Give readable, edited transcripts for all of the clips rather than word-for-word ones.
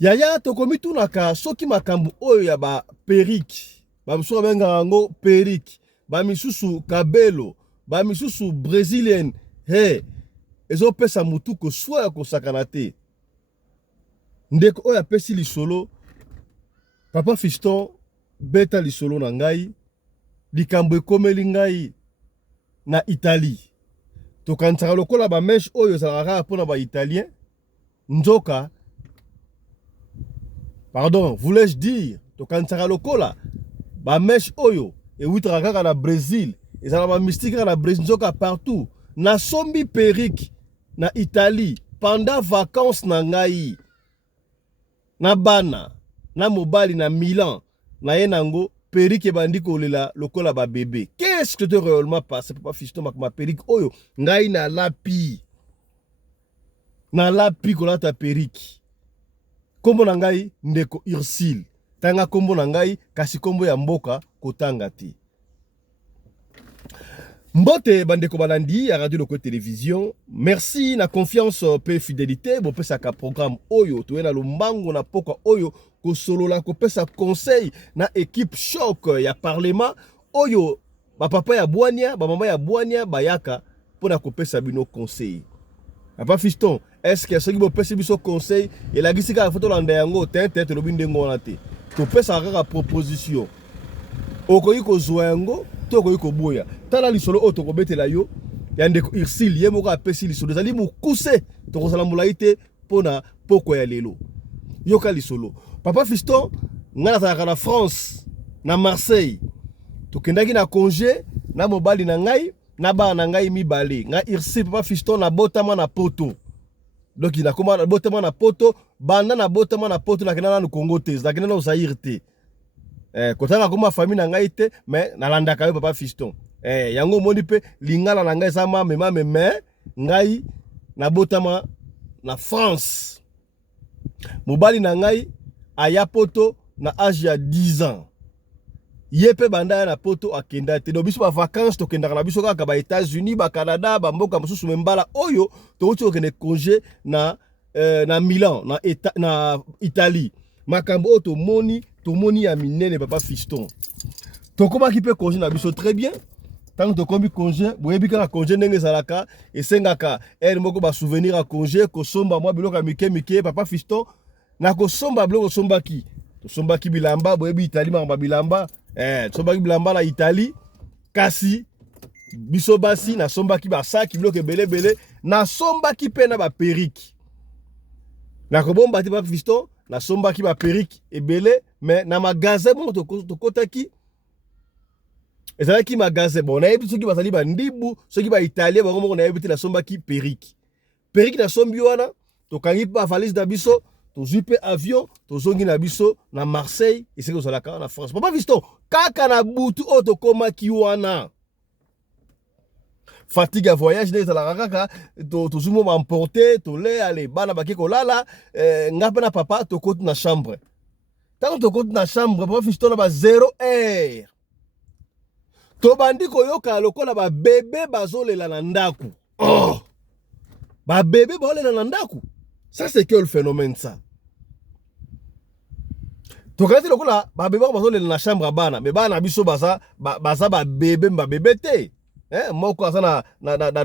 Yaya tokomi tunaka soki makambu oyo ya ba periki. Ba misusu benga yango periki. Ba misusu kabelo. Ba misusu brésilien. Hey, ezo pesa mutu ko soya ko sakana te. Ndeko oyo apesi lisolo. Papa Fiston beta lisolo na ngai. Likambo ekomeli ngai na Italie. Tokansaka lokola ba mesh oyo ezalaka mpona ba italien. Nzoka. Pardon, voulais-je dire, tokansaka lokola ba mesh oyo e witra kaka na Brésil, ezala ba mystique na Brésil nzoka partout. Na sombi perik na Italie pendant vacances na ngai. Na bana, na mobali na Milan, na yenango perik ebandi kolela lokola ba bébé. Qu'est-ce que tu réellement passé papa Fiston ma perik oyo ngai na lapi. Na lapi kolata perik. Kombo na ngai ndeko Ursil. Tanga kombo na ngai kasi kombo ya mboka kotanga te. Mbote bandeko balandi ya radio loko télévision. Merci na confiance pe fidélité bo pesa ka programme oyo to na lombango na poka oyo ko solola ko pesa conseil na équipe choc ya parlement oyo ba papa ya Bwania, ba mama ya Bwania bayaka pona ko pesa bino conseil. Papa Fiston, est-ce que soki bo pesi biso conseil et la gisika photo landa yango tete lobi ndengo na te. To pesa kaka proposition. Okoyi ko zwa yango, to okoyi ko boya. Tala lisolo o to ko betela yo, ya ndeko Ursil ye moko apesi lisolo. Zali mukuse to ko sala mulaite pona poko ya lelo. Yoka lisolo. Papa Fiston, ngana ta na France, na Marseille. To kendaki na congé na mobali na ngai. Na ba na ngai mibale nga Ursil papa Fiston na botama na poto. Donc il a comment na botama na poto banda na botama na poto na kena na Congo te na kena na Zaire te. Kotanga koma famille na ngai te mais na landaka yo papa Fiston. Yango moni pe lingala na ngai sama mema mais ngai na botama na France. Mobali na ngai aya poto na âge ya 10 ans. Yepe banda na poto akenda te. Do biso ba vacances to kenda na biso kaka ba États-Unis, ba Canada, ba mboka mosusu membala oyo to uti okende congé na Milan, na Italie. Makambo o to moni ya minene papa Fiston. To koma ki pe congé na biso très bien. Tant to kombi congé, boyebi kaka congé ndenge zalaka esengaka moko ba souvenir a congé ko somba mwa biloko mike papa Fiston na ko somba biloko somba ki. To somba ki bilamba boyebi Italie mamba bilamba. Sombaki bilamba na Italie kasi biso basi na sombaki ba saki bloke belé na sombaki pe na ba periki na kobomba ti ba Fiston na sombaki ba periki ebele mais na magasin bon to kotaki ezalaki magasin bon na yebi soki bazali ba ndibu soki ba italien bango moko na yebi ti na sombaki periki na sombi wana to kangi pa valise na biso to zipe avion to zongi na biso na Marseille et c'est que la na France. Papa Fiston kaka na butu oto koma kiwana. Fatigue à voyage ne la kaka to zumo m'emporter to le aller bana baki ko lala ngapa na papa to kote na chambre. Tant to kote na chambre Papa Fiston na ba 0 heure. To bandi ko yoka lokola ba bébé bazolela na ndaku. Oh. Ba bébé bazolela na ndaku. Ça c'est que le phénomène ça. To kati lokola ba bébé bazolela na chambre bana, mais bana biso baza ba bébé te. Moko asa na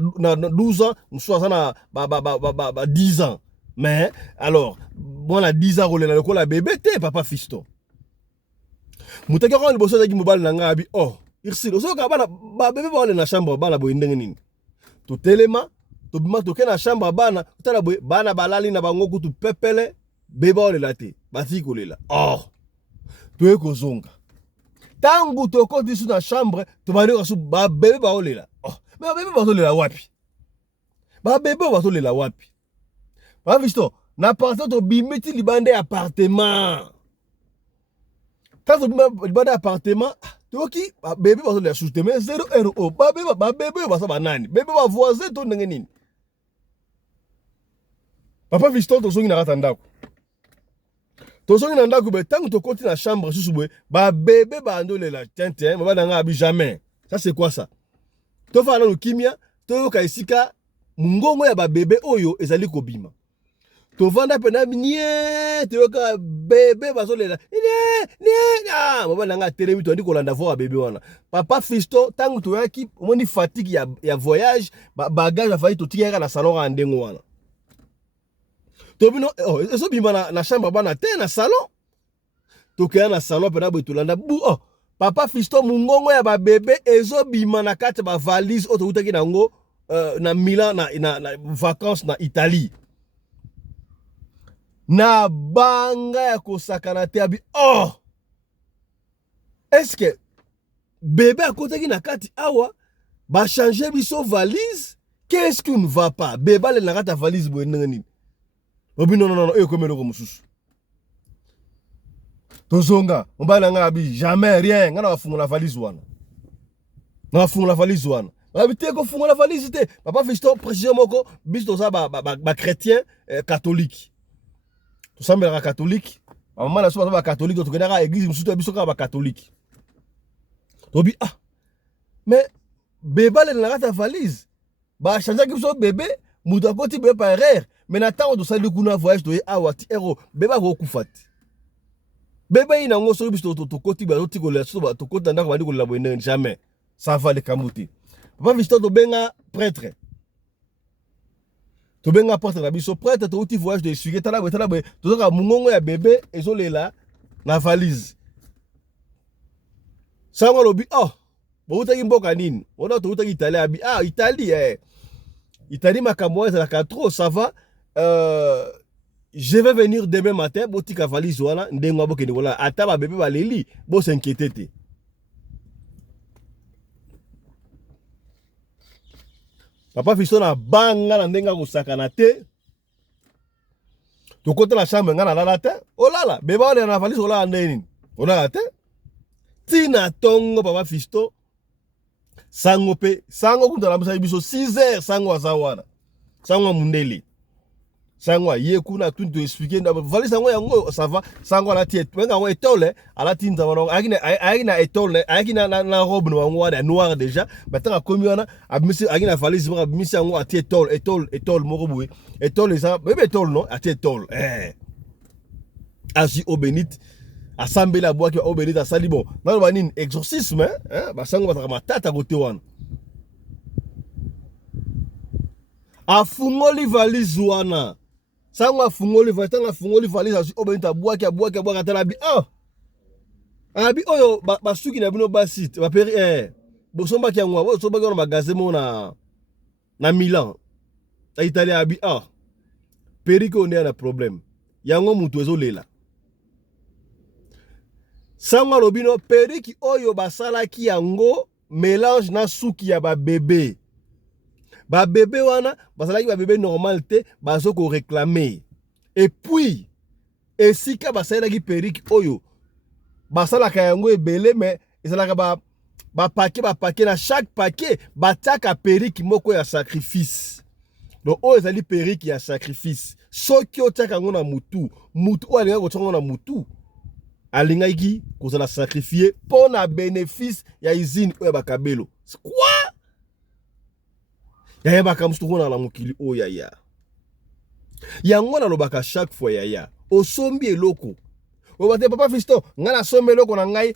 12 ans, mso asa na ba 10 ans. Mais alors, moi na 10 ans rolela lokola bébé te papa Fiston. Mutaki ko liboso zaki mobali na ngabi oh, Ursil osoka bana ba bébé bazolela na chambre bana boye ndenge nini. To telema to bima to na chambre bana, tala boye bana balali na bango kutu pepele bébé bazolela te, bati kolela. Oh. Toye kozonga. Tangu toko disu na chambre, to bani kasu ba bébé baolela. Oh, mais ba bébé baolela wapi? Ba bébé baolela wapi? Ba Fiston, na partant to bimiti libande appartement. Tanto libande appartement, toki ba bébé baolela sous-te mais 0 euro. Ba bébé basa banani. Bébé ba voisin to ndenge nini. Papa Fiston to zongi na katandako. Tozongi na ndako be tango to koti na chambre susu boye ba bébé ba ndolela tente ba na ngabi jamais. Ça c'est quoi ça? To fa na lukimia to yoka isika mungongo ya ba bébé oyo ezali kobima. To vanda pena nie te yoka bébé bazolela. Ah, maman nanga telemi to ndi kolanda voir bébé wana. Papa Fisto tangu to yaki omoni fatigue ya voyage, bagage afai to tika na salon ra ndengo wana. To bino eso bima na chambre bana te na salon. To kaya na salon pena bo tolanda bu Papa Fisto mungongo ya ba bébé ezo bima na kati ba valise oto utaki nango na Milan na vacances na Italie. Na banga ya kosakana te abi est-ce que bébé a côté qui na kati awa ba changer biso valise? Qu'est-ce qui ne va pas? Bébé le na ta valise bo nani? Obi non e komelo ko mususu. Tozonga mbala nga abi jamais rien ngana wafunga la valise wana. Na wafunga la valise wana. Abi te ko funga la valise te. Papa Fisto précisément ko biso za ba chrétien catholique. Tout ça mais catholique. Maman la soba catholique to kenaka église mususu biso ka ba catholique. Tobi mais bébé le na ta valise. Ba changer biso bébé muta koti bébé par erreur. Mais natako to sali kuna voyage to awati ero bébé ko kufati. Bébé ina ngo so biso to koti ba to ko la so ba to koti ndako ba di ko la boine jamais. Ça va le kamuti. Papa Fisto to benga prêtre. To benga prêtre na biso prêtre to uti voyage de suite tala to ka mungongo ya bébé ezolela na valise. Sango lobi bo utaki mboka nini? Ona to utaki Italie abi Italie Italie makambo za ka trop ça va je vais venir demain matin botika valise wana ndengo abokeni kola ata ba bébé baleli bo s'inquiéter te. Papa Fisto na banga na ndenga kosakana te. To kota la chambre ngana lala te. Olala, bébé on na valise olala ndeni. Olala te. Tina tongo Papa Fisto. Sango kunda la msa biso 6h sango azawana. Sango mundeli. Sango ye kuna tout te expliquer na valise sango yango ça va. Sango la tie. Wenga ngo etole ala tinza wana. Agina etole, agina na robe no ngo da noir déjà. Batanga komi wana abimisi agina valise mo abimisi yango atie etole moko boue. Etole ça, bébé etole non, atie etole. Asi au bénite. Assemblée la boîte au bénite asali bon. Na lo banine exorcisme ba sango bataka matata côté wana. Afungoli valise wana. Sangwa fungoli valise asi obenta boaki tala bi abi oyo basuki na bino basit ba peri bosomba ki ngwa bosomba ki na magasin mo na Milan na Italie abi peri ko na problème yango mutu ezolela sangwa lobino peri ki oyo basala ki yango mélange na suki ya ba bébé. Ba bébé wana bazalaki ba bébé normal te bazo ko réclamer. Et puis esika basalaki periki oyo basalaka yango ebele mais ezalaka ba paquet na chaque paquet bataka periki moko ya sacrifice. Donc oyo ezali periki ya sacrifice. Soki otaka yango na mutu alinga ko tsongo na mutu alingaki kozala sacrifier pour na bénéfice ya usine oyo bakabelo. Quoi? Yaya baka mstukuna na mukili o yaya. Yango na lobaka chaque fois yaya. Osombi eloko. Obate Papa Fisto, ngana sombe eloko na ngai,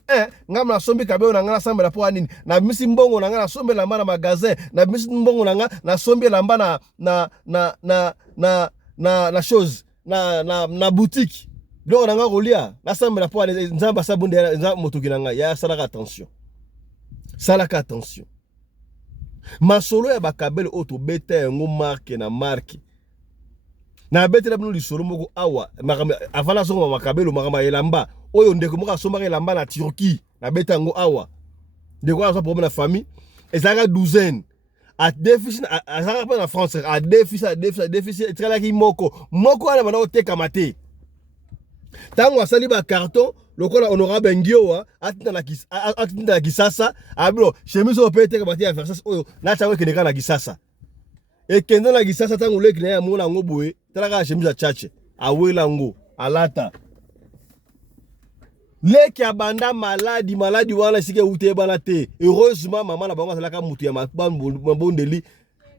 ngam na sombi kabeo na ngana samba la po anini. Na misi mbongo na ngana sombe lamba na magasin, na misi mbongo na ngana na sombi lamba na chose, na boutique. Biloko na ngana kolia, na samba la po anini, nzamba sabunde nzamba motoki na ngai. Yaya salaka attention. Salaka attention. Masolo ya bakabelo oto beta yango marque na marque. Na beta la bino lisolo moko awa, avala songo makabelo makama elamba. Oyo ndeko moka somba elamba na Turquie, na beta yango awa. Ndeko aza problème na famille, ezaka douzaine. A déficit azaka pa na France, a déficit etrala ki moko ana bana oteka mate. Tango asali ba carton lokola honorable ngiowa atinda na kisasa abilo chemise opete ka batia versas oyo na chawe keneka na kisasa ekenda na kisasa tango leki na ya mona ngo boye talaka chemise ya chache awela ngo alata leki abanda maladi wana sike ute bana te. Heureusement maman na bango salaka mutu ya mabondeli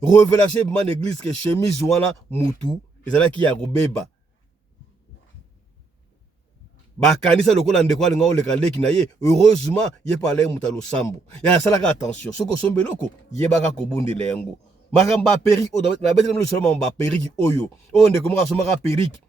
révélation de l'église que chemise wana mutu ezalaki ya robeba bakanisa lokola ndeko alinga oleka leki na ye heureusement ye pale mutalo sambo ya salaka attention soko sombe loko ye baka kobundela yango makamba periki na betele mlo solo mamba periki oyo o ndeko mo kasomaka periki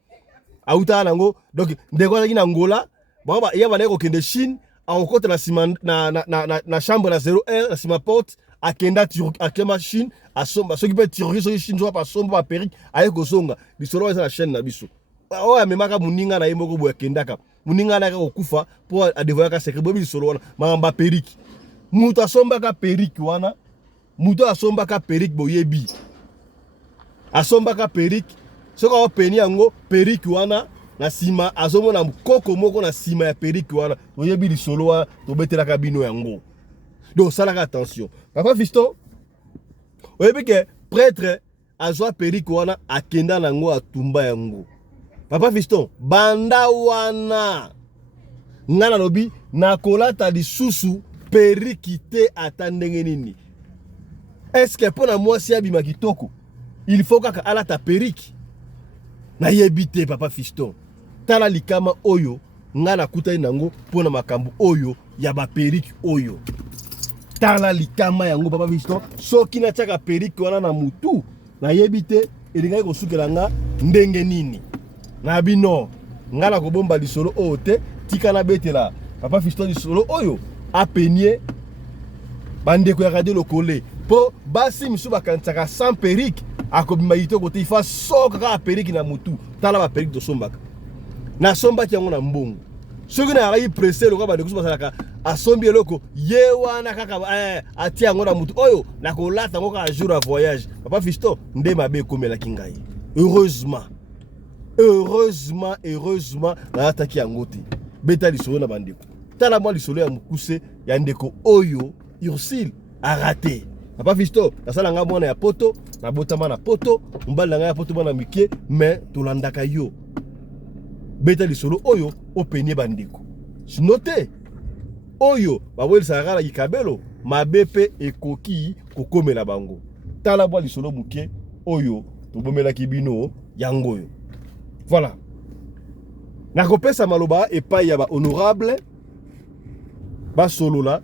auta nango donc ndeko na Angola ba ya bana ko kende Chine akokota na sima na chambre na 01 na sima porte akenda akema Chine asomba soki pe Turquie soki Chine so pa somba periki aye kosonga bisolo na chaîne na biso o amemaka muninga na ye moko boya kendaka muninga na ko kufa po adevoya ka secret bobi solo wana mamba periki mutu asombaka periki wana mutu asombaka periki boyebi asombaka periki soka openi yango periki wana na sima azomona mukoko moko na sima ya periki wana boyebi lisolo wana tobetelaka bino yango donc salaka attention papa Fiston oyebi ke prêtre azwa periki wana akenda nango atumba yango papa Fiston banda wana ngana lobi nakolata lisusu periki te ata ndenge nini est-ce que pona mwasi abima kitoko il faut kaka alata periki na yebite papa Fiston tala likama oyo ngana kutani nango pona makambo oyo ya ba periki oyo tala likama yango papa Fiston soki na tiaka periki wana na mutu na yebite elingai kosukela nga ndenge nini na bino ngala kobomba lisolo oyo te tika na betela papa Fiston lisolo oyo apenie bandeko ya radio lokole po basi misu bakansaka sans periki akobima yito kote ifa soka ka periki na mutu tala ba periki to sombaka na sombaki yango na mbongo soki na ayi pressé loka bandeko so basalaka asombi eloko ye wana kaka atia yango na mutu oyo na kolata ngo ka jour à voyage papa Fiston nde mabe komela kingai heureusement na ataki yango te beta lisolo na bandeko tala mwa lisolo ya mukuse ya ndeko oyo Ursule a raté papa Fiston nasala nga mwana ya poto na botama na poto mbali na nga ya poto mwana mike mais tolandaka yo beta lisolo oyo openie bandeko note oyo bawelisa kala kikabelo mabepe ekoki kokomela bango tala mwa lisolo muke oyo tobomelaki bino yango oyo voilà nakopesa maloba epai ya ba honorable basolola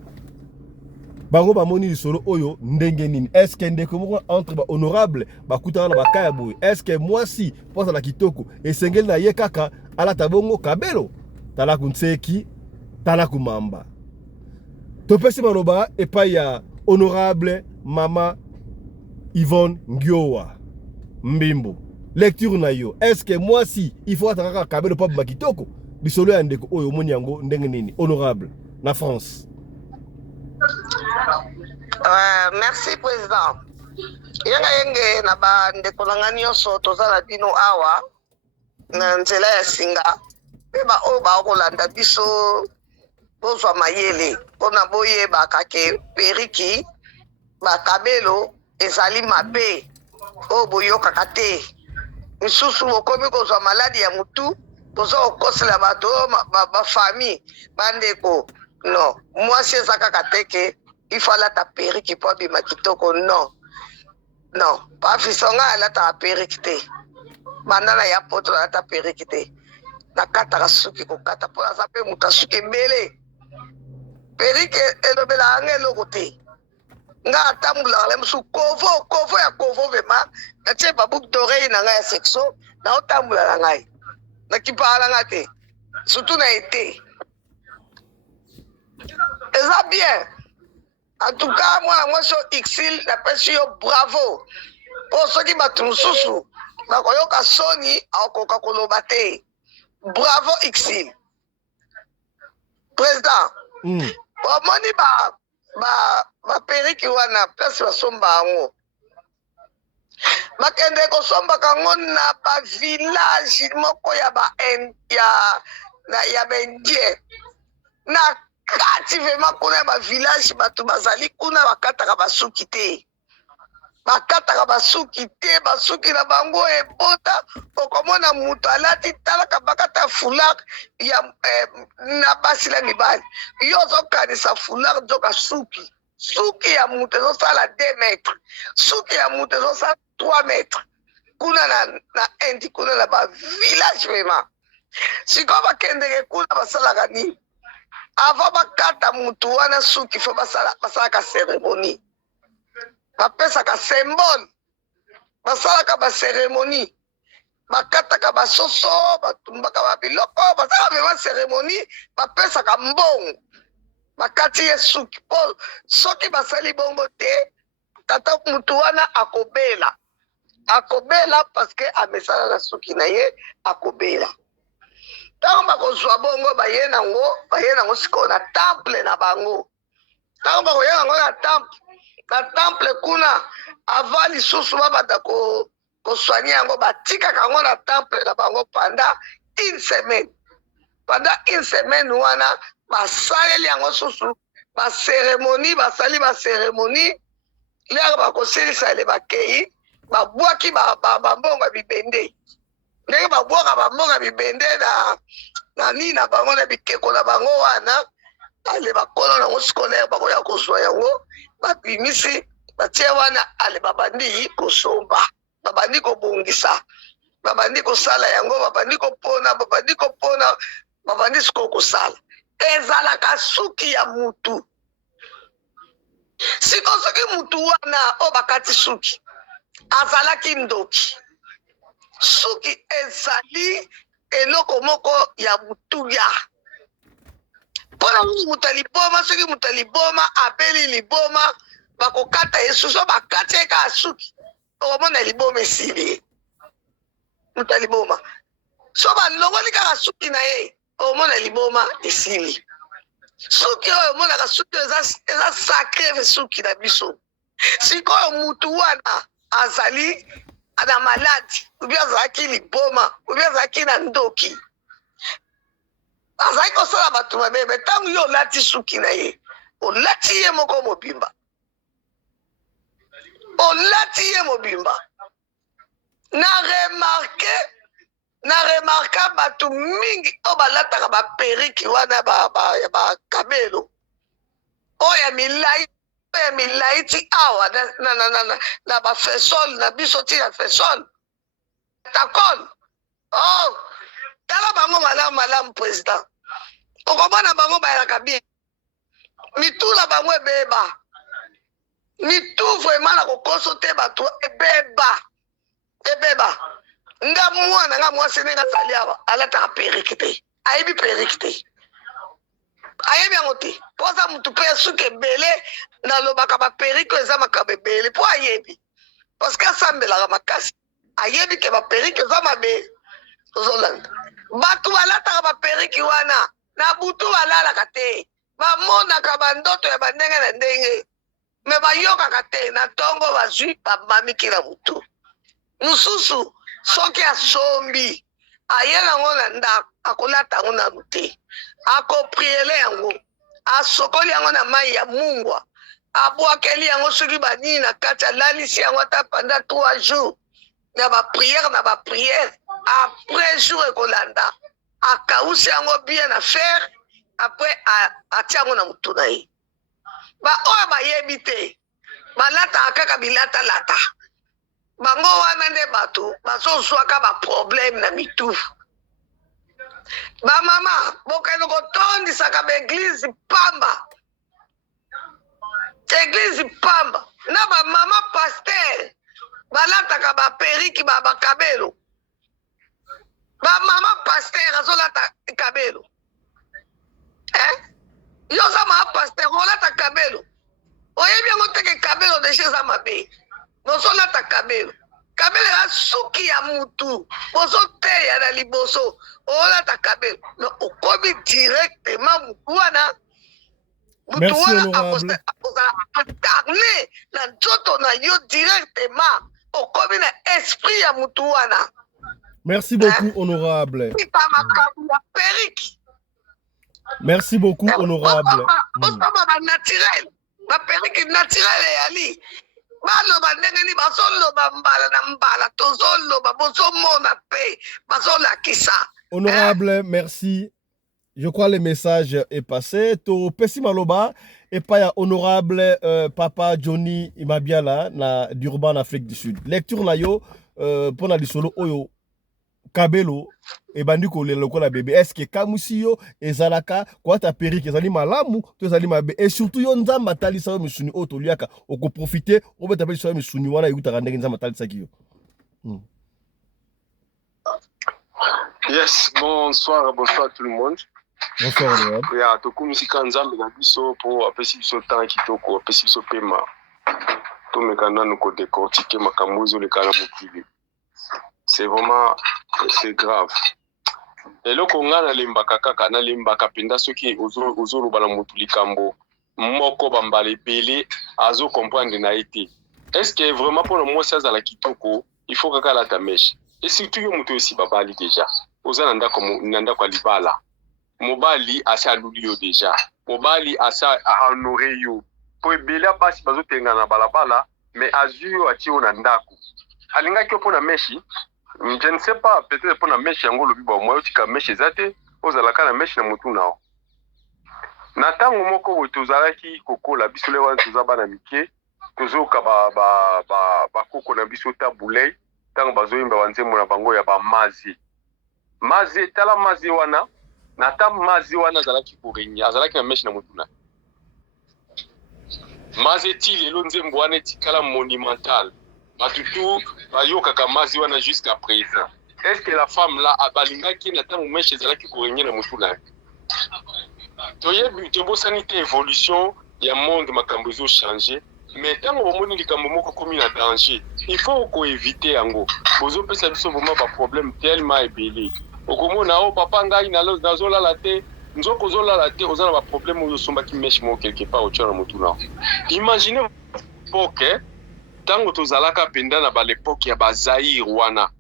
bango bamoni lisolo oyo ndenge nini est-ce que ndeko moko entre ba honorable bakutana na bakaya boye est-ce que mwasi posa la kitoko esengeli na ye kaka alata bongo kabelo tala kunseki tala kumamba topesi maloba epai ya honorable mama Yvonne Ngiowa Mbimbo lecture na yo est-ce que mwasi il faut ataka kabelo pa bakitoko lisolo ya ndeko oyo moni yango ndenge nini honorable na France. Merci président. Yenge na ba ndeko nanga nyonso tozala bino awa na nzela ya singa pe ba o ba kolanda biso bozwa mayele pona boyeba kake periki bakabelo ezali mabe o boyokaka te misusu bokomi kozwa maladi ya mutu boza okosela bato bafamille bandeko non mwasi eza kaka teke ifalata periki po abima kitoko non pafisonga alataka periki te banda na ya poto alata periki te nakataka suki kokata mpo aza mpe moto asuki ebele periki elobela anga eloko te nga atambulaka le mosu kovo ya kovo vema natie baboucle d'oreille na ngai ya sexo naotambola na ngai nakipaka na nga te surtout na ete eza bien en tout cas mwana mwasi oyo Ursule napesi yo bravo mpo soki bato mosusu bakoyoka soni akokoka koloba te bravo Ursule président omoni baperiki wana place basomba yango bakende kosombaka yango na bavillage moko ya baindien na kati vema kuna ya bavillage bato bazali kuna bakataka basuki te basuki na bango ebota okomona moto alati talaka bakata foulard ya na basi na mibali yo ozokanisa foulard zoka suki ya moto ezosala 2 mètres suki ya moto ezosala 3 mètres kuna na indi kuna na bavillage vraimen sikoyo bakendeke kuna basalaka nini avant bakata mutu wana suki fo basalaka cérémonie bapesaka symbole basalaka bacérémonie bakataka basoso batumbaka babiloko basalaka mema cérémonie bapesaka mbongo bakati ye suki po soki basali bongo te tata mutu wana akobela parce que amesala na suki na ye akobela ntango bakozwa bongo baye nango sikoyo na temple na bango ntango bakoya yango na temple kuna avant lisusu babanda koswani yango batikaka yango na temple na bango pendant une semaine wana basaleli yango susu bacérémonie basali bacérémonie lere bakosilisa ele bakei babwaki bambongo ya bibende ndenge babwaka bambongo ya bibende na nini na bango na bikeko na bango wana ale bakolo nango scolaire bakoya kozwa yango babimisi batie wana ale babandi kosomba babandi kobongisa babandi kosala yango babandi kopona babandi siko kosala ezalaka suki ya mutu siko soki mutu wana o bakati suki azalaki ndoki suki ezali eloko moko ya butuya mpona mutu aliboma soki mutu aliboma abeli liboma bakokata ye suso bakati ye kaka suki okomona liboma esili mutu aliboma so balongoli kaka suki na ye okomona liboma esili suki oyo omonaka suki eza sacre suki na biso sikoyo mutu wana azali na maladi ubi azalaki liboma ubi azalaki na ndoki azalaki kosala bato mabe me ntango yo olati suki na ye olati ye moko mobimba na remarka bato mingi oyo balataka baperiki wana bakabelo oyo ya milai ti awa na bafesol na biso ti ya fesol takol tala bango malamu président okomona bango bayelaka bien mitula bango ebeba mitu vraiment na kokoso te bato ebeba nga mwasi ndenge azali awa alataka periki te ayebi periki te ayebi yango te mpo aza mutu mpe suki ebele nalobaka baperiki eza makambo ebele mpo ayebi parce que asambelaka makasi ayebi ke baperiki eza mabe ozolanda bato balataka baperiki wana na butu balalaka te bamonaka bandoto ya bandenge na ndenge me bayokaka te na ntongo bazwi bamamiki na butu mosusu soki asombi aye nango na ndako akolata yango nanu te akopriele yango asokoli yango na mai ya mungwa abwakeli yango soki banini na kati alalisi yango ata pendant 3 jours na bapriere après jour ekolanda akausi yango bien na fer après atia yango na mutu na ye baoyo bayebi te balataka kaka bilatalata bango wana nde bato bazozwaka baproblème na mitu bamama bokende kotondisaka baeglize pamba na bamama paster balataka baperiki bakabelo bamama paster azolata kabelo yo oza mama paster olata kabelo oyebi yango teke kabelo deja eza mabe bozolata kabelo eza suki ya mutu bozoteya na liboso olata kabelo me okomi directement mutu wana akozala incarne na nzoto na yo directement okomi na esprit ya mutu wana. Merci beaucoup, honorable. Merci beaucoup, honorable. Baperiki naturel eyali baloba ndenge ni bazoloba mbala na mbala tozoloba bozomona pe bazolakisa. Honorable, merci. Je crois le message est passé. To pesi maloba et pas ya honorable Papa Johnny Imabiala na d'Urban Afrique du Sud. Lecture na yo pour na lisolo oyo kabelo ebandi kolela lokola bébé, est-ce que kamusio ezalaka kwa ta perike ezali malamu to ezali mabe, et surtout yo nzamba talisa yo misuni o toliaka oko profiter o beta pe so misuni wana yutaka ndenge nzamba talisa ki yo. Yes, bonsoir tout le monde. Bonsoir Rob. Ya tokumisika nzambe na biso po apesi biso temps kitoko, apesi biso pema. To mekana no ko décortiquer makambo zo le kana mokili. C'est vraiment c'est grave. Et le konga na lembaka kaka na lembaka penda soki ozo bala mutu likambo moko bambale belé azo comprendre na été. Est-ce que vraiment pour le moi ça za la kitoko, il faut kaka la tamèche. Et surtout yo mutu aussi babali déjà. Oza nanda comme nanda kwa libala. Mobali asa luli yo déjà. Mobali asa honoré yo. Po belé basi bazo tenga na balabala mais azuyo ati yo na ndako. Alinga kyo pona meshi. Je ne sais pas, peut-être pour la mèche yango lobi ba moi tika mèche zate ozalaka na mèche na mutu nao. Na tango moko bo tozalaki kokola biso le wana tozaba na mike, tozoka ba koko na biso tabulei, tango bazoyimba wanzembo na bango ya ba mazi. Mazi tala mazi wana, na ta mazi wana zalaki korenya, azalaki na mèche na mutu na. Mazi ti lelo nzembo wana etikala monumental. Batutu bayoka kamazi wana jusqu'à présent. Est-ce que la femme là a balingaki na tango mèche ezalaki korenye na mutu na? Toyebi tobo sanité évolution ya monde makambo ezo changer, mais tango bomoni likambo moko komi na danger, il faut ko éviter yango. Bozo pesa biso vraiment ba problème tellement ebele. Okomona o papa ngai na zola la te, nzoko zola la te ozana ba problème ozo somba ki mèche mo quelque part au tchana mutu na. Imaginez poke tango tozalaka penda na ba l'époque ya bazaïr wana.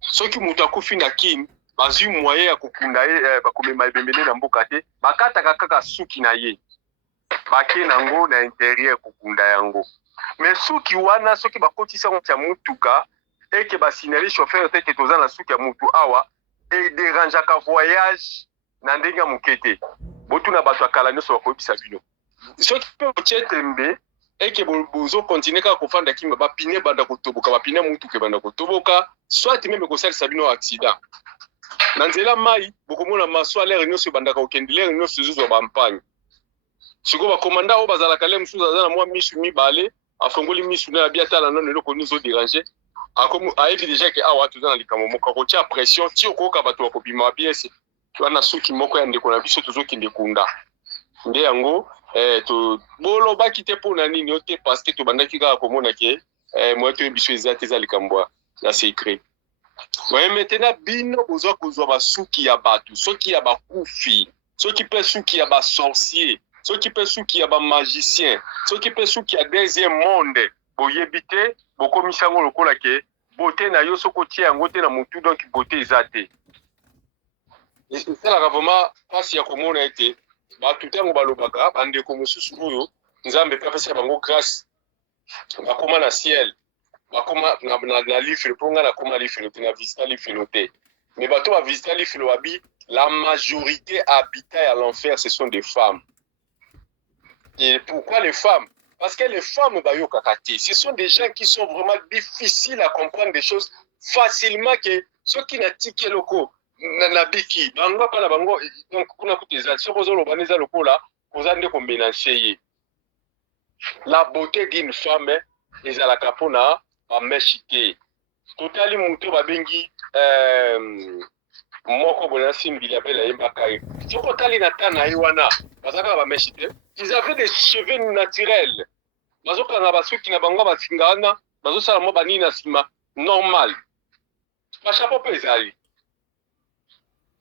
Soki mutu akufi na kin, bazui moyen ya kokunda ye bakomema ebembele na mboka te, bakataka kaka suki na ye. Bake nango na intérieur kokunda yango. Mais suki wana soki bakotisa ya mutuka eke basinali chauffeur te ke toza na suki ya mutu awa e dérangeaka voyage na ndenge ya mokete. Botu na bato akala nyonso bakoyebisa bino. Soki pe otie tembe eke bozo continuer kaka kofanda kimba bapine banda kotoboka bapine mutuke banda kotoboka soit même kosalisa bino accident na nzela mai bokomona maso a l'air nyonso banda kokendele nyonso zozwa bampagne siko bakomanda o bazalaka le mususu azana mwa misu mibale afongoli misu na biata la non eloko nizo déranger akomo ayebi déjà que awa tuza na likambo moko ko tia pression ti okoka bato bakobima biese wana suki moko ya ndeko na biso tozokende kunda nde yango to bolo bakite pona nini ote parce que to bandaki kaka komona ke moi to biso ezate za likambo ya secret. Ouais, maintenant bino bozwa kozwa basuki ya batu, soki ya bakufi, soki pe suki ya ba sorcier, soki pe suki ya ba magicien, soki pe suki ya deuxième monde, boyebite bokomisa ngo lokola ke beauté na yo soko tia yango te na mutu donc beauté ezate. Et c'est là vraiment pasi ya komona ete batu tango balobaka bandeko mosusu oyo nzambe pe apesa bango grâce bakoma na ciel bakoma na livre ponga na koma livre na visita livre te mais bato ba visita livre wabi la majorité habitat à l'enfer ce sont des femmes. Et pourquoi les femmes? Parce que les femmes bayoka kate, ce sont des gens qui sont vraiment difficiles à comprendre des choses facilement que ceux qui n'a tiké loko na biki bango pa na bango donc kuna kuteza soko zo lobaneza lokola kozande ko mélanger la beauté d'une femme ezalaka pona ba meshite totali muto babengi moko bona simbili abela yembaka soko tali na tana iwana bazaka ba meshite ils avaient des cheveux naturels bazoka na basuki na bango basingana bazosala mo banini na sima normal ba chapeau pesali.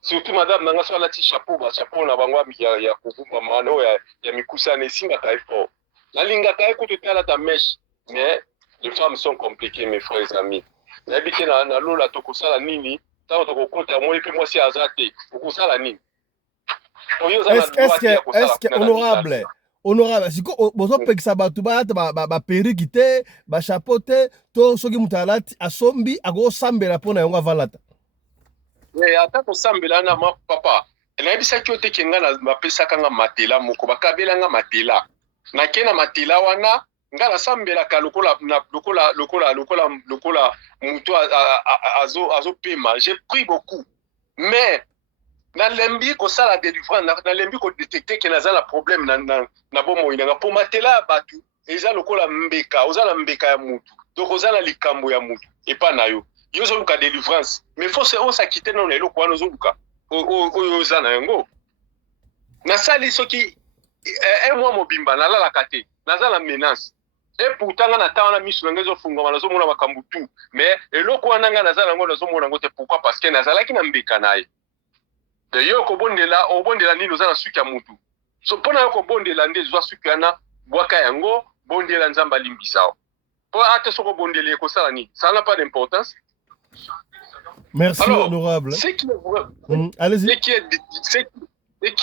Surtout madame nanga so alati chapeau ba chapeau na bango ya kukumba mano ya mikusa ne singa kai fort. La linga kai ko totala ta mèche mais les femmes sont compliquées mes frères et amis. N'habitez na lola tokosala nini tant tokokota moi et puis moi si azate tokosala nini. Est-ce que honorable siko bozo pekisa batu ba periki te ba chapeau te to soki mutalati asombi ago sambela pona yonga valata. Mais ata ko sambela na ma papa na bisa kyo te kenga na mapesa kanga matela moko bakabela nga matela na kena matela wana nga nasambelaka lokola mutu azo pema. J'ai pris beaucoup, mais nalembi kosala délivrance, nalembi ko détecter que nazala problème na bomo inanga po matela batu eza lokola mbeka, ozala mbeka ya mutu, donc ozala likambo ya mutu et pas na yo zo luka délivrance, mais faut se on s'acquitter non eloko wana zo luka o za na yango nasali soki un mois mobimba nalalaka te, nazala menace. Et pourtant nga natana misu nga zo funga nazo mona makambu tu, mais eloko wana nga nazala ngo nazo mona ngo te. Pourquoi? Parce que nazala ki na mbeka naye. De yo ko bondela obondela nini ozala suki ya mutu. So pona yo ko bondela nde zwa suki yana bwaka yango bondela nzamba limbisao. Po ate soko bondele ko sala ni. Ça n'a pas d'importance. Merci. Alors, honorable. Allez-y. Ce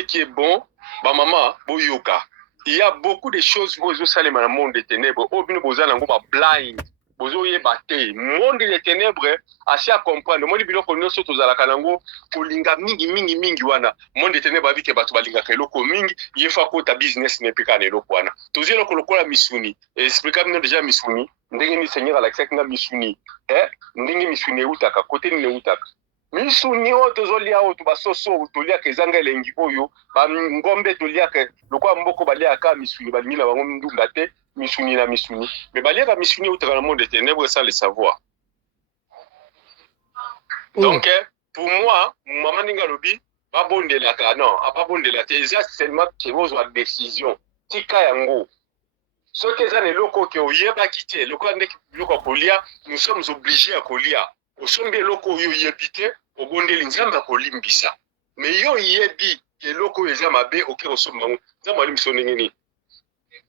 qui est bon, bah maman, boyoka. Il y a beaucoup de choses bozo salema na monde des ténèbres. Obino bozala ngo ba blind. Bozo yebate. Monde des ténèbres asi à comprendre. Monde biloko nyonso tozala kanango kolinga mingi wana. Monde des ténèbres avike bato balinga keloko mingi, yefa ko ta business ne pika na eloko wana. Tozelo kolokola misuni. Explica mino déjà misuni. Ndenge ni seigneur Alexis nga misuni. Ndenge misuni utaka côté ni utaka. Misuni o tozolia o tubasoso tolia kezanga elengi oyo ba ngombe tolia ke lokwa mboko balia ka misuni balingina bango ndunga te misuni na misuni mais balia ka misuni utaka na monde des ténèbres sans le savoir. Donc pour moi maman ninga lobi ba bondela ka non pas bondela te c'est seulement que vous avez décision tika yango ce que ça ne loko ke oyeba kité loko ndeki loko kolia nous sommes obligés à kolia. Osombe loko yo yebite obondeli nzamba kolimbisa mais yo yebi ke loko eza mabe oke osomba nzamba limbisa ndengeni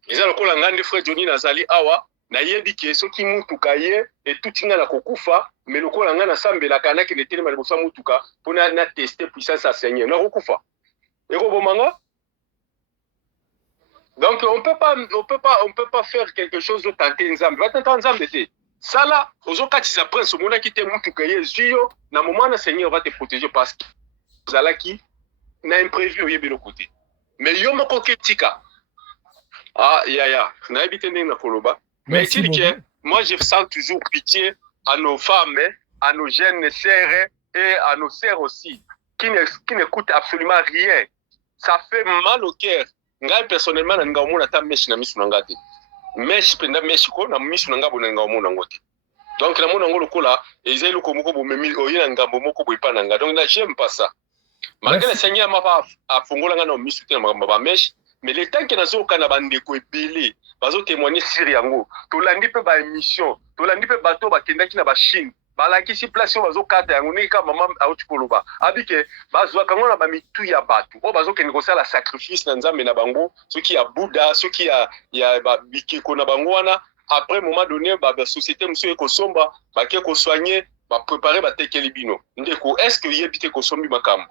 eza lokola ngande frère Johnny nazali awa na yebi ke soki mutuka ye etutinga na kokufa mais lokola ngana sambela kana ke netelema libosa mutuka pona na tester puissance à Seigneur na kokufa eko bomanga. Donc on peut pas faire quelque chose de tenter nzamba va tenter nzamba te. Ça là, aux occasions prince, mon a quitté mon tukaye, Zio, na moment le Seigneur va te protéger parce que Zalaki n'a imprévu au yébé côté. Mais yo mo koketika. Ah, ya, n'a habité na koloba. Mais il dit que moi je sens toujours pitié à nos femmes, à nos jeunes sœurs et à nos sœurs aussi, qui n'écoutent absolument rien. Ça fait mal au cœur. Ngai personnellement na nga omona ta meshi na misu na ngate. Mesh penda meshiko na misu nanga bonanga omona ngote. Donc la mona ngolo kola ezai loko moko bo memi oyina ngambo moko bo ipana nga. Donc là j'aime pas ça. Malgré le Seigneur m'a pas afongola nga na misu te na ba mesh, mais le temps que nazo kana bande ko ebele, bazo témoigner sur yango. To landi pe ba émission, to landi pe bato ba kendaki na ba Chine. Balaki si place yo bazo kata yango ne ka mama auti koloba. Abike bazwa kango na ba mitu ya bato. O bazo kengo sala sacrifice na nzambe na bango, ceux qui a Bouddha, ceux qui ya ba bikeko na bango wana. Après moment donné ba société monsieur ko somba, ba ke ko soigner, ba préparer ba tekeli bino. Ndeko est-ce que yebite ko sombi makam.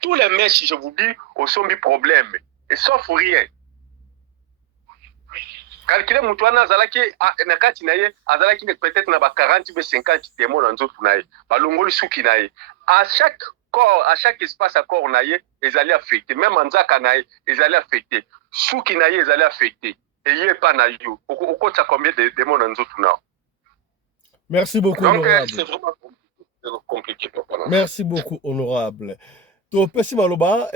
Tous les mèches je vous dis au sombi problème et sauf rien. Calculer mutuana azalaki na kati na ye azalaki peut-être na ba 40 ou 50 démons dans nzoto na ye balongoli suki na ye à chaque corps à chaque espace à corps na ye ezali affecté même nzaka na ye ezali affecté suki na ye ezali affecté et ye pas na yo okota combien de démons dans nzoto na. Merci beaucoup. Donc honorable. c'est vraiment compliqué papa. Merci beaucoup honorable. To pesi maloba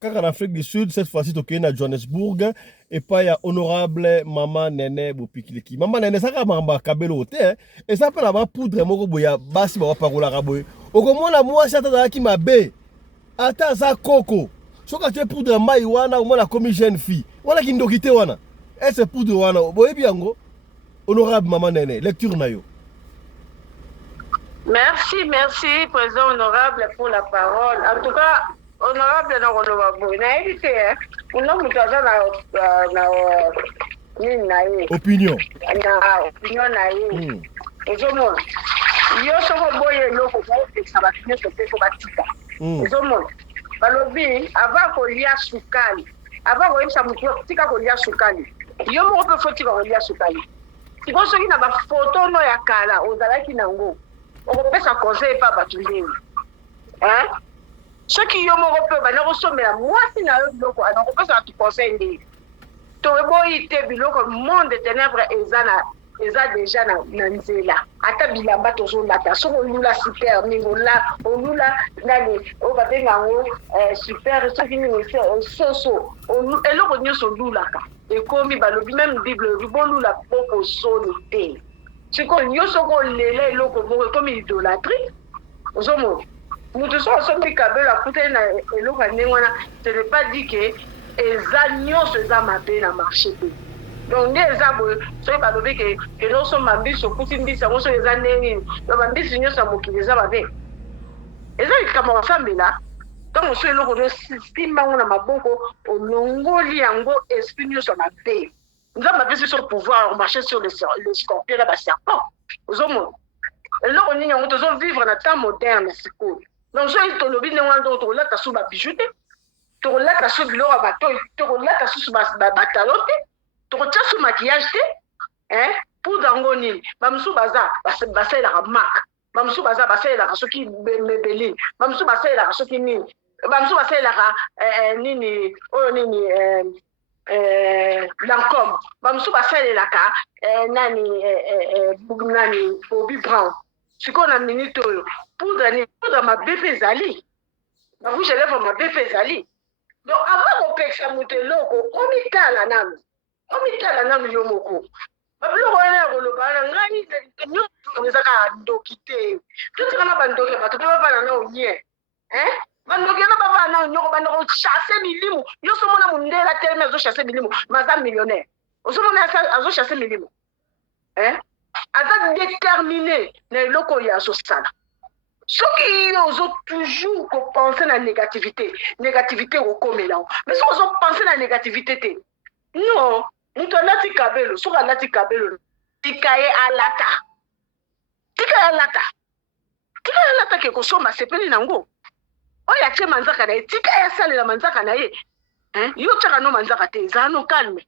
kaka en Afrique du Sud cette fois-ci to na Johannesburg et pas ya honorable Maman Nene Bopikiliki. Maman Nene saka mamba kabelo te et ça peut avoir poudre moko boya basi ba parola raboy. Okomona moi ça ta ki mabe. Ata za koko. Soka te poudre mai wana au mona comme jeune fille. Wana ki ndokite wana. Et c'est poudre wana boye biango. Honorable Maman Nene, lecture na yo. Merci, président honorable pour la parole. En tout cas, honorable na Rolobabo, na évité on a mutaza na opinion. Na opinion na ye. Ezomona. Yo soko boye loko ko exabatine ko te ko batika. Ezomona. Balobi ava ko lia sukali. Ava ko imsa mutu tika ko lia sukali. Yo mo ko foti ko lia sukali. Siko soki na ba photo no ya kala ozalaki nango. On peut se conseiller pas batulé. Hein? Ceux qui ont mon repère, ben, nous sommes là. Moi, si nous avons on peut se conseiller. toboyi te biloko monde de ténèbres eza déjà na nzela ata bilamba tozolata soki olula super mingi olula nani oyo babenga yango super soki nini soso eloko nyonso olulaka ekomi balobi même bible elobi bolula poko soni te sikoyo nyonso oko olela eloko moko ekomi idolâtrie ozomona mutu so asombi kabelo akutani na eloko ya ndenge wana ce n'est pas dit ke eza nyonso eza mabe na marché te donc nde eza boye soki balobi ke nosomba mbisi okuti mbisi yango soki eza ndenge nini to bambisi nyonso ya mokili eza mabe eza likambo kosambela ntango so eloko nosimbango na maboko olongoli yango esprit nyonso ya mabe nzambe apesi so pouvoir marcher sur le scorpion na baserpent ozomona eloko nini yango tozovivre na temps moderne sikoyo donc soki tolobi ndenge wana ndoko tokolata so babiju te tokolata so biloko ya matoi tokolata susu batalo te tokotia so maquillage te poudre yango nini bamosusu basalelaka marke bamosusu basalelaka soki mebeline bamosusu basalelaka soki nini bamosusu basalelaka nini oyo nini Lancôme bamosusu basalelaka nani Bobbi Brown sikoyo na minute oyo poudre mabe mpe ezali barouge à lèvres mabe mpe ezali donc avant kopekisa moto eloko omitala nanu yo moko babiloko wana ya koloba na ngai nyonso ezaka ndoki te totika na bandoki bato mpe bavana na onye bandoki na bavana na onyoko bandoko chasse milimu nyonso mona mondela telemi azochasse milimu maza millionnaire ozomona azochasse milimu aza déterminé na eloko oyo azosala soki ozo toujours kopense na négativité okomela mais soki ozopense na négativité te non moto alati kabelo soki alati kabelo tika ye alata ke kosomba sepeli nango oyo atie manzaka na ye tika ye asalela manzaka na ye yo tiaka no manzaka te ezala no calme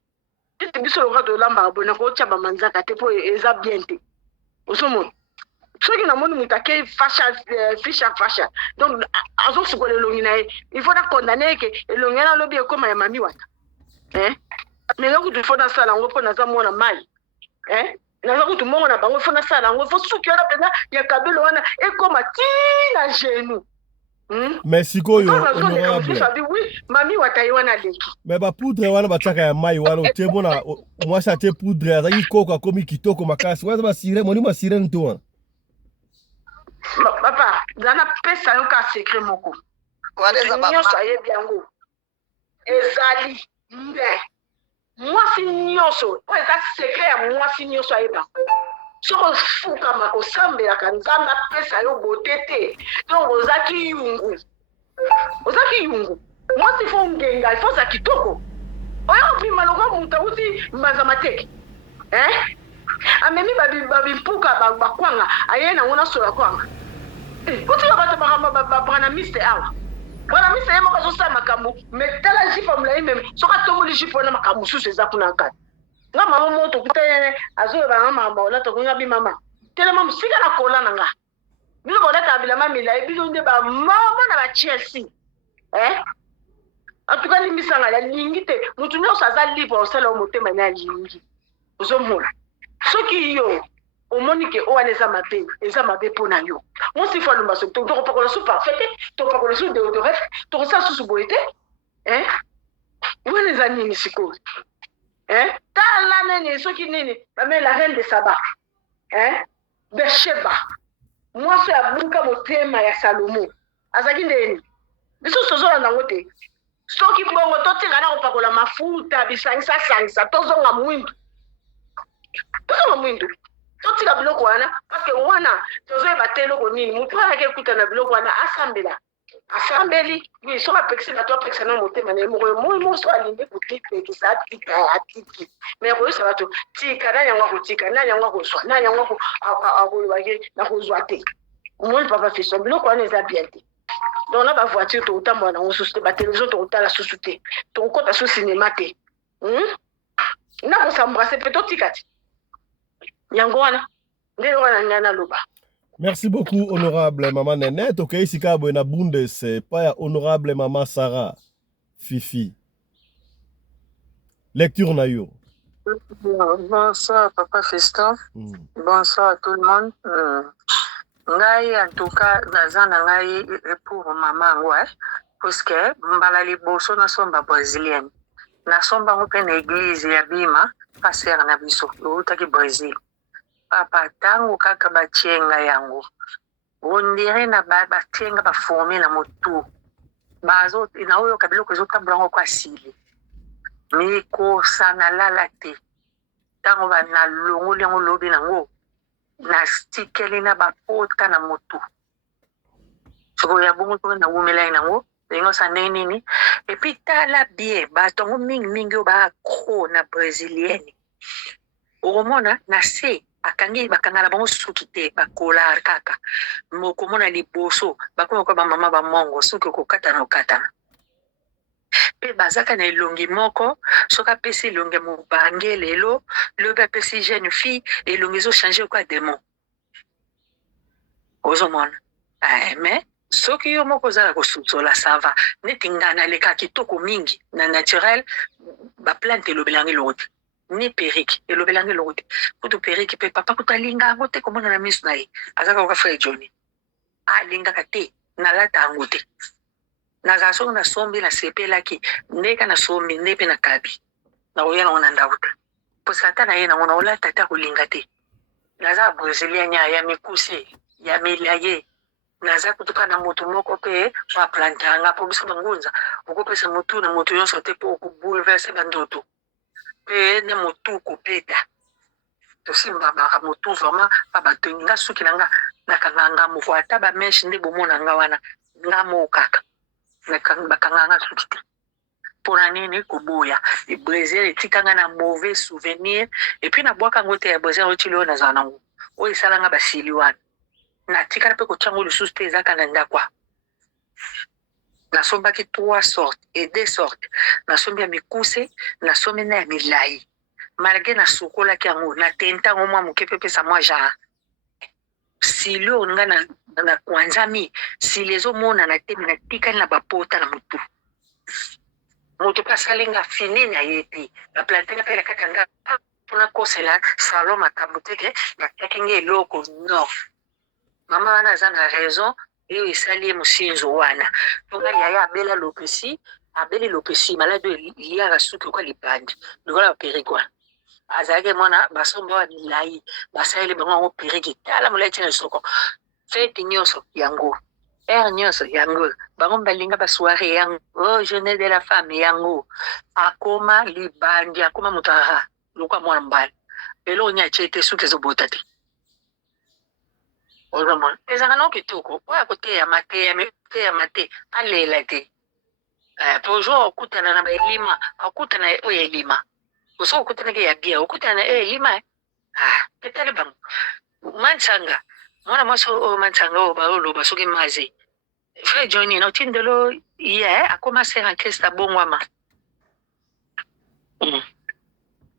tete biso loka tolambaka boye nakotia bamanzaka te mpo eza bien te osomona soki namoni moto ake fasha donc azosukola elongi na ye il faut nakondane eke elongi yana alobi ekoma ya mami wana mais kutu fo nasala yango mpo naza mwana mai naza kutu mbongo na bango fo nasala yango fo suki wana mpenza ya kabelo wana ekoma tina genou mais sikoyo honorable oui mami wata ye wana leki mais bapoudre wana batiaka ya mai wana otemona mwasi atie poudre azalaki koko akomi kitoko makasi wana basire moni masirene to wana papa zana pesa yo ka secret moko nyonso ayebi yango ezali nde mwasi nyonso oyo eza secret ya mwasi nyonso ayeba soki ofukama kosambelaka nzambe apesa yo bote te donc ozaki yungu mwasi fo ngenga ifo oza kitoko oyo obima loko moto auti mbazama teke amemi babimpuka bakwanga aye nango nasola kwanga kutika bato bana miste awa bana miste ye moko azosala makambo me tala jipe molai meme soki atomboli jipe wana makambo mosusu eza kuna nkati nga mama mo tokutayene azoyebanga makambo ola tokonga bimama telema mosika na kola na nga biloko olata bilamba milai bino nde bamama na bachelsea atuka limbisanga yalingi te motu nyonso aza libre osala o motema ne alingi ozomona soki yo omoni ke owana eza mabe mpo na yo mosi fo alumba soki tokopakola so parfait te tokopakola so deodorant tokosala susu boye te wana eza nini sikoyo tala nini soki nini bame la reine de Saba Besheba mwasi abuka motema ya Salomo azaki ndeni biso tozolanda yango te soki bongo totika na kopakola mafuta bisangisa tozonga mwindu totika biloko wana parce wana tozoyeba te eloko nini motu anaki ekuta na biloko wana asambeli oui soki apekisi bato apekisa na motema na ye moko moi moso alingi kotikpekisa atiki mais koyisa bato tika nani yango akotika nani yango akozwa nani yango akolobaki nakozwa te omoni papa fiso biloko wana eza bien te donc na bavoiture tokotambola nango susu te batelevizio tokotala susu te tokokota so sinema te na kosambrase mpe totika te yango wana nde wana ngai naloba. Merci beaucoup, honorable Maman Nénette. Ok, ici, na Bundes, c'est pas honorable Maman Sarah Fifi. lecture na yo. Bonsoir Papa Fiston. Bonsoir à tout le monde. Ngai en tout cas naza na ngai pour maman ouais parce que mbala liboso na somba brésilienne na somba ngo pe na église ya bima passer na biso utaki Brésil papa tango kaka bachenga yango ondire na bachenga ba former na motu bazo na oyo kabilo ko zotambola ngo kwa sili miko sana lalate tango ba na longo lengo lobi nango na stikeli na bapota na motu soko ya bongo to na wumela nango bengo sa nini et puis tala bien batongo mingi ba kro na brésilienne omona na se akangi bakangala bango suki te bakola kaka moko mona liboso bakoma kwa mama ba mongo suki ko katana pe bazaka na elongi moko soka pesi elongi mobange lelo lobe pesi jeune fille elongi zo changer quoi démon ozomona mais soki yo moko zala ko susola ça va neti ngana leka kitoko mingi na naturel ba plante elobelangi lote ni periki elobelangi lote kutu periki pe papa kutalinga ngote komona na misu na ye azaka ko fa Johnny alinga kate na lata ngote naza so na sombi na sepelaki ndeka na sombi ndepe na kabi na oyana ona ndauta posata na ye na ona ola tata kulinga te naza Brazilien ya mikuse ya melaye naza kutuka na moto moko pe wa plantanga po biso bangunza ukopesa motu na moto yonso te po ku bouleverser bandoto pe na motu ko peta to simba ba motu vraiment pa batonga suki nanga na kanganga mo ata ba mesh ndi bomona nga wana ngamo kaka bakanganga suki pour nini koboya e Brésil etikanga na mauvais souvenir et puis na bwaka ngote ya Brésil otilo na zanango o isalanga basili wana na tikala pe ko chango lisusu te ezaka na ndakwa nasombaki 3 sortes et 2 sortes nasombi ya mikuse nasombi na ya milai malgré na sukolaki yango na tenta ngo mwa moke pe pesa mwa genre sili oyo nga na kwanzami sili ezomona na temi na tikali na bapota na motu moto mpe asalinga fini na ye te baplantena mpe nakatanga mpona kosela salon makambo teke batiaki nga eloko no mama wana aza na raison oyo esali ye mosinzo wana mponga yaya abela lopesi abeli lopesi maladi oyo liaka suki okwa libandi lokola baperiki wana azalaki mwana basomba wa milai basaleli bango yango periki tala molai tina soko fete nyonso yango ere nyonso yango bango balinga basoire yango o journée de la femme yango akoma libandi akoma moto aha lokwa mwana mbali eloko nyatie ete suki ezobota te ozomona ezaka nao kitoko oyo koteya mate alela te toujours okutana na baelima okutana oyo elima osoki okutanaki ya bia okutana na elima petale bango mansanga mwana mwasi oyo mansanga oyo baoloba soki maze frère Johnny na otindelo ye akoma sera krista bongwama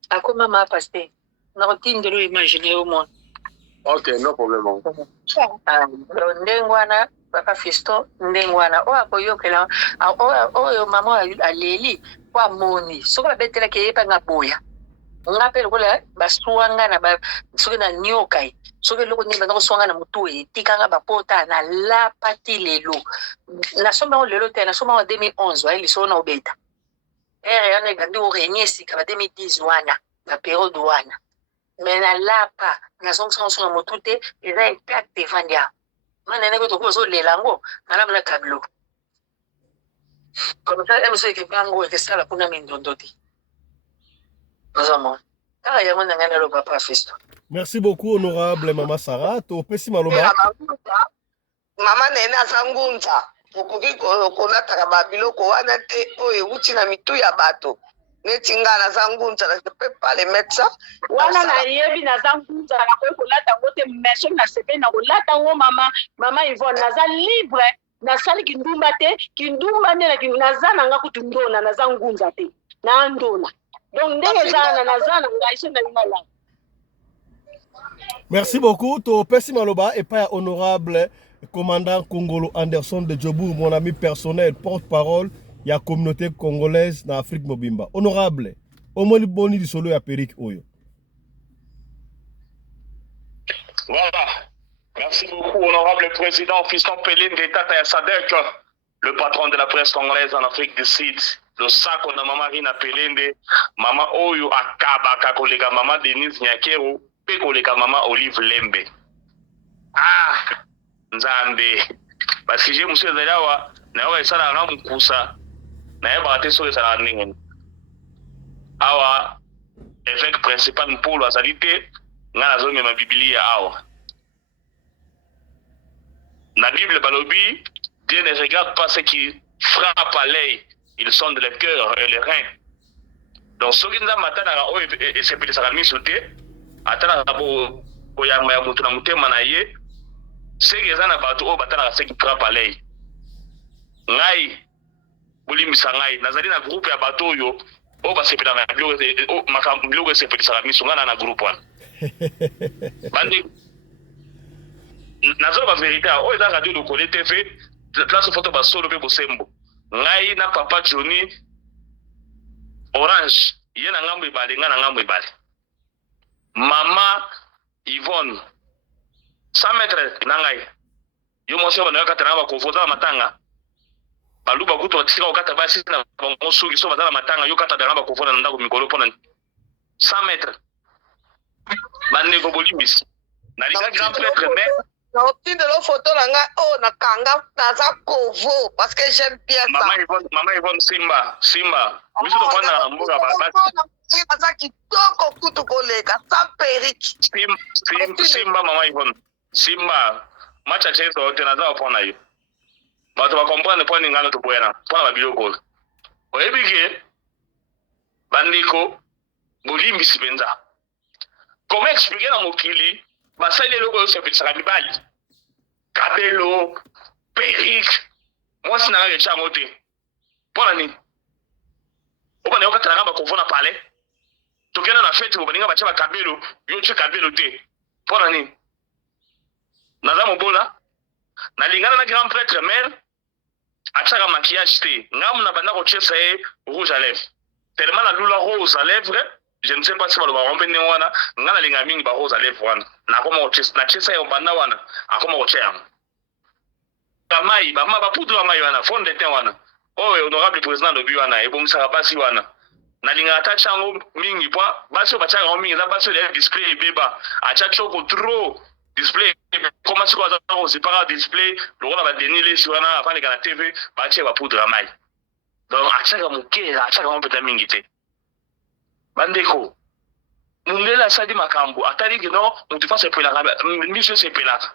akoma ma paste na otindelo imagine yo mwana ok no problème ndenge wana papa Fisto ndenge wana oyo akoyokela oyo mama aleli po amoni soki babetelaki ye mpe nga boya nga mpe lokola basuwanga na soki na nyoka ye soki eloko nini banda koswanga na motu etikanga bapota na lapati lelo nasombi yango lelo te nasombi yango 2011 aye lisoko na obeta ere wana ebandi orenie esika ba 2010 wana baperiode wana me na lapa nazongisa mosu na motu te eza intacte evandi awa manene koto ko ozolela yango malamu na kabilo komisa emiso ekebango ekesala kuna mindondo te ozomona kaka yango na ngai naloba pa Fisto. Merci beaucoup honorable mama Sarah to pesi maloba mama nene aza ngunza okoki kolataka babiloko wana te oyo euti na mitu ya bato neti nga naza ngunza na pe pas le médecin wana nayebi naza ngunza nakoki kolata yango te mais soki nasepeli na kolata yango mama Yvonne naza libre nasali kindumba te kindumba nde naza na nga kutu ndona naza ngunza te na ndona donc ndenge ezana naza na ngai so nalinga la. Merci beaucoup to pesi maloba et pas honorable commandant Kongolo Anderson de Djobour, mon ami personnel, porte-parole, il y a communauté congolaise dans l'Afrique Mobimba. Honorable. omoni boni lisolo ya Peric oyo. Voilà. Merci beaucoup, honorable président Fiston Pelinde Tata Sadek, le patron de la presse congolaise en Afrique du Sud. Le sako na mama Rina Pelinde, mama Oyo Akabaka kolega mama Denise Nyakero, pe kolega mama Olive Lembe. Ah, Nzambe. Parce que j'ai monsieur Zelawa, na wa isala ngamu kusa, na yeba te so isala ndenge. Awa évêque principal mpolo azalité, ngana zo mema Biblia awa. La Bible balobi, Dieu ne regarde pas ce qui frappe à l'œil, ils sont de le cœur et les reins. Donc ce qui nous a matana et c'est peut-être ça sauté, atana bo oyama ya mutu na mutema na ye, c'est que ça na bato o batana ce qui frappe à l'œil. Ngai bulimbisa ngai nazali na groupe ya bato yo o ba sepela na blogo o makambo blogo sepela ça ngana na groupe wana. Bandi nazo ba vérité o eza radio de Kole TV place photo ba solo pe bosembo ngai na papa Johnny Orange yena ngambo ibale ngana ngambo ibale mama Yvonne 100 mètres na ngai yo mo seba na katana ba kofoza matanga baluba kuto tsika okata basi na bonso kiso bazala matanga yo kata danga ba kofoza na ndako mikolo pona 100 mètres bande ko bolimis na linga grand prêtre mais na optinde lo photo na nga oh na kanga naza kovo parce que j'aime bien ça mama Yvonne Simba biso to kwana na mboga basi naza kitoko kutu kolega sa Peric Simba mama Yvonne Simba macha chezo te naza opona yo bato ba comprendre point ngano to boyana pona ba biloko oyebike bandiko bolimbi sibenza comment expliquer na mokili basali loko yo sepetsaka mibali Kabelo Peric moi sina ga chango te pona ni oba ne okatana ba kovona pale tokena na fete bobaninga bacha ba Kabelo yo tche Kabelo te pona ni naza mobola na lingana na grand prêtre mère achaka maquillage te ngamu na banda ko tchesa e rouge à lèvres tellement la lula rose à lèvres. Je ne sais pas si baloba rompene wana ngana linga mingi ba rose à lèvres wana na koma ochesa na chesa yo banda wana akoma ochea kamai ba ma ba pudu mai wana fonde te wana oh honorable président lobi wana e bomisa basi wana na linga atacha ngo mingi poa basi ba changa ngo mingi za basi le display beba acha choko trop display comment c'est quoi ça c'est pas display le rôle ba denile si wana afanye kana TV ba che ba pudu mai donc acha ga mukela acha ga mpeta mingi te bandeko mundela sadi makambo atali que non mutu fa sepelaka miso sepelaka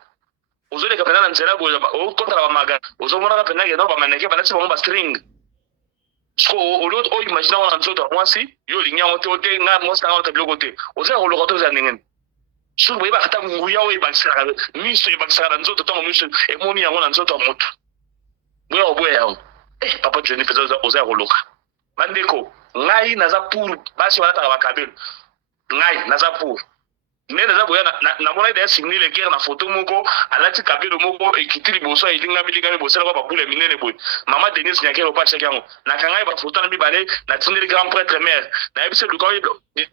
ozole ka pena nzela bo o kontra ba maga ozomona ka pena que non ba maneke ba lati ba string so o lot o imagine on nzoto mwasi yo linya ote nga mosa nga ote blokote oza ko lokoto za ndenge so bo ba kata nguya o ba sara miso ba sara nzoto to miso e moni yango na nzoto moto bo ya papa Johnny peza oza ko loka bandeko ngai naza pour basi wanataka bakabelo ngai naza pour ne naza boya na mona ide signer le guerre na photo moko alati kabelo moko ekitiri boso elinga bilinga bosela kwa bakule minene boy mama Denise Nyakero pa cheki yango na kangai ba photo na bibale na tindeli grand prêtre mère na ebise luka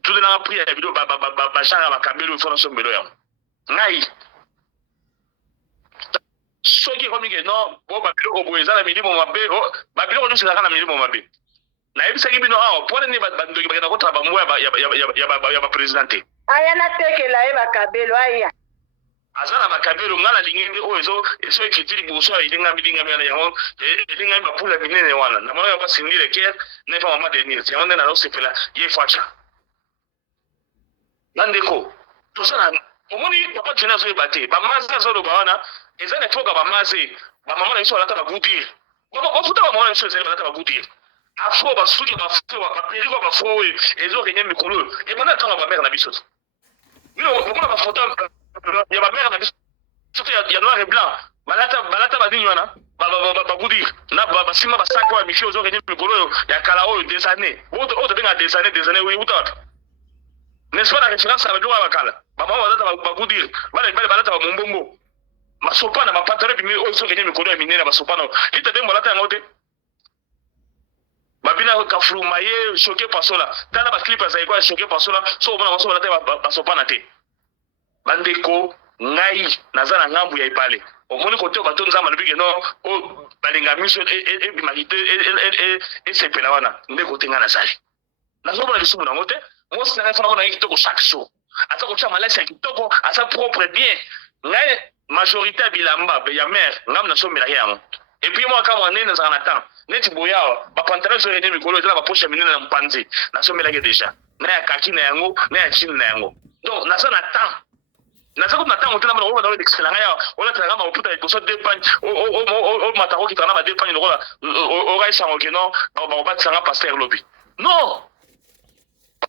tout na prière ya bido ba changa bakabelo fona sombelo yango ngai soki komi ke non bo babilo ko boyeza na milimo mabe babilo ko sala kana milimo mabe na ebisa kibino awo pone ni bandoki bakena kota ba mwa ya ba presidente aya na tekela e bakabelo aya azana bakabelo ngana lingende oyo eso ekitiri buso ilinga bilinga bana yango ilinga ba pula binene wana na mwana ba sindile ke ne fa mama Denise yango na losepela ye facha nandeko to sana omoni papa tena zo bate ba maza zo do bana ezana foka ba maze ba mama na iso alata ba budir ba futa ba mama na iso ezana alata ba budir afo ba suki ba futa ba periko ba fo ezo kenye mikolo e bana tanga ba mère na biso bino mona ba foto ya ba mère na biso ya noir et blanc balata ba dinywana ba budir na ba sima ba sakwa ba micho ezo kenye mikolo ya kala oyo des années auto benga des années oui uta n'est-ce pas la référence à l'eau à la cala maman va vous dire balata ba mombombo masopana mapatare bimi oyo so kenye mikolo ya minene basopana ite be molata yango te babina kafuluma ye choqué pasola tala ba clip za iko choqué pasola so bona maso bana te basopana te bandeko ngai nazana ngambu ya ipale omoni kote bato nzamba lobike no o balinga miso e bimarité e sepela wana ndeko tenga nazali nazobona lisumu nango te mosi na fana bona kitoko chaque jour ata ko chama laisse kitoko asa propre bien ngai majorité bilamba ya mère ngam na somela yango et puis moi kama nene za na temps neti boya ba pantalon zo ene mikolo tala ba poche minene na mpanzi na somela ke déjà na ya kaki na yango na ya chine na yango donc naza na temps naza ko na temps otela na ko na excellent ya ona tala ma oputa ko so dépanne o matako ki tana ba dépanne o raisa ngo keno ba ba tsanga pasteur lobby non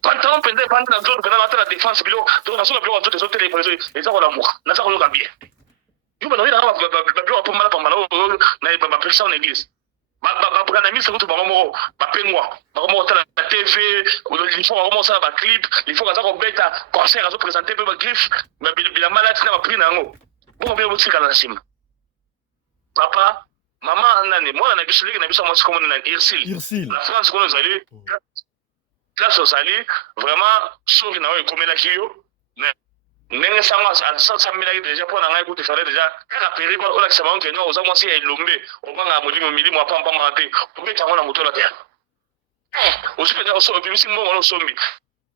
pantalon pende pande na zone pende na la défense bilo to na so na bilo wa zo tele pour les ça ko la moura naza ko loka bien yuba na ina ba bilo pa mala na ba personne église ba prendre mis surtout ba mo ba pengwa ba mo tala la TV il faut vraiment ça ba clip il faut ça ko beta concert à se présenter ba griffe ba bila malade na ba prix nango bon bien botika na sim papa maman nani moi na biso na biso mo se comme na Irsil la France ko zali classe ozali vraiment soki na oyo ekomelaki yo ndenge sango asamilaki déjà mpo na ngai kutu fale déjà kaka perike olakisa bango keno oza mwasi ya elombe obanga milimo apampamaka te obeta yango na motola te osipeta obimisi mbongo na osombi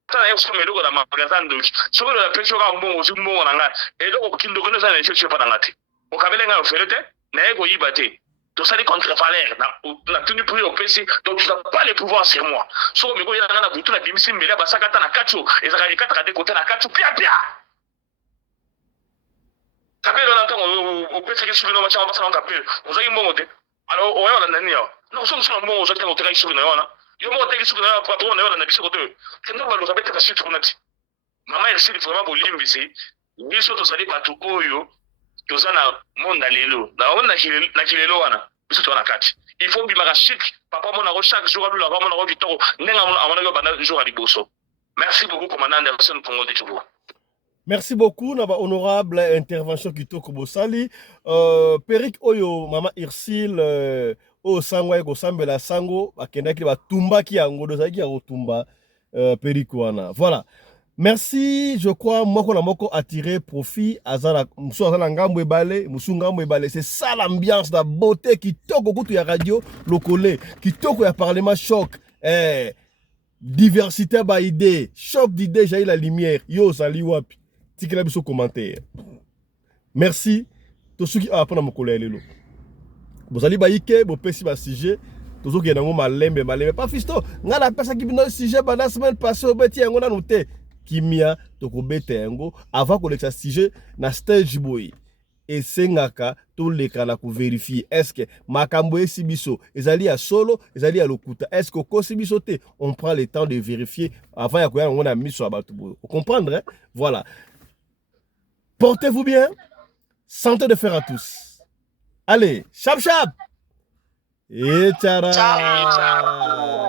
tala ye osomba eloko na magasin ndoki soki oyo napesi oka mbongo ozwi mbongo na ngai eloko kindoko nde ozali na efektio epa na ngai te okabele ngai ofele te naye koyiba te tosali contre-valeur na tenu prix opesi donc tu n'as pas les pouvoirs sur moi so miko yana na butu na bimisi mbele basaka ta na kacho ezaka ekataka de côté na kacho pia kapelo na ntango opesi kisu bino macha mabasa na kapelo ozaki mbongo te alors oyo na nani yo non so so mbongo ozaki na oteka kisu na yona yo mo oteka kisu na patron na yona na biso kote kendo ba lokabeta ka shit kunati mama elle s'est vraiment bolimbisi biso tosali batu oyo toza na monde lelo na ona na kilelo wana biso to na kati il faut bimaka chic papa mona ko chaque jour alula ba mona ko vitoko ndenga amona ko bana jour à liboso merci beaucoup commandant Anderson Congo de Tchoubo. Merci beaucoup na ba honorable intervention kitoko bosali Peric oyo mama Irsil o sangwa ko sambela sango bakendaki ba tumbaki yango dozaki ya kotumba Peric wana voilà. Merci, je crois, moi qu'on a moko attiré profit, azala ngambo ebale, musu ngambo ebale, c'est ça l'ambiance, la beauté qui toque au coup ya radio, le collé, qui toque ya parlement choc, diversité ba idée, choc d'idées, j'ai la lumière, yo sali wapi, tikela biso commentaire. Merci, to ceux qui apprendre mon collé lelo. Bozali ba ike, bo pesi ba sujet. Toujours qu'il y a un malembe, pas fisto, nga la personne qui vient sujet, la semaine passée, au bêti, on a noté. Kimia tokobete yango avant que le sujet na stage boy et sengaka to lekana ko vérifier est-ce que makambo esibiso ezali ya solo ezali ya lokuta est-ce que ko sibiso te on prend le temps de vérifier avant ya koya on a mis sur abatu boy vous comprendre hein? Voilà, portez-vous bien, santé de fer à tous, allez chap chap et tchara.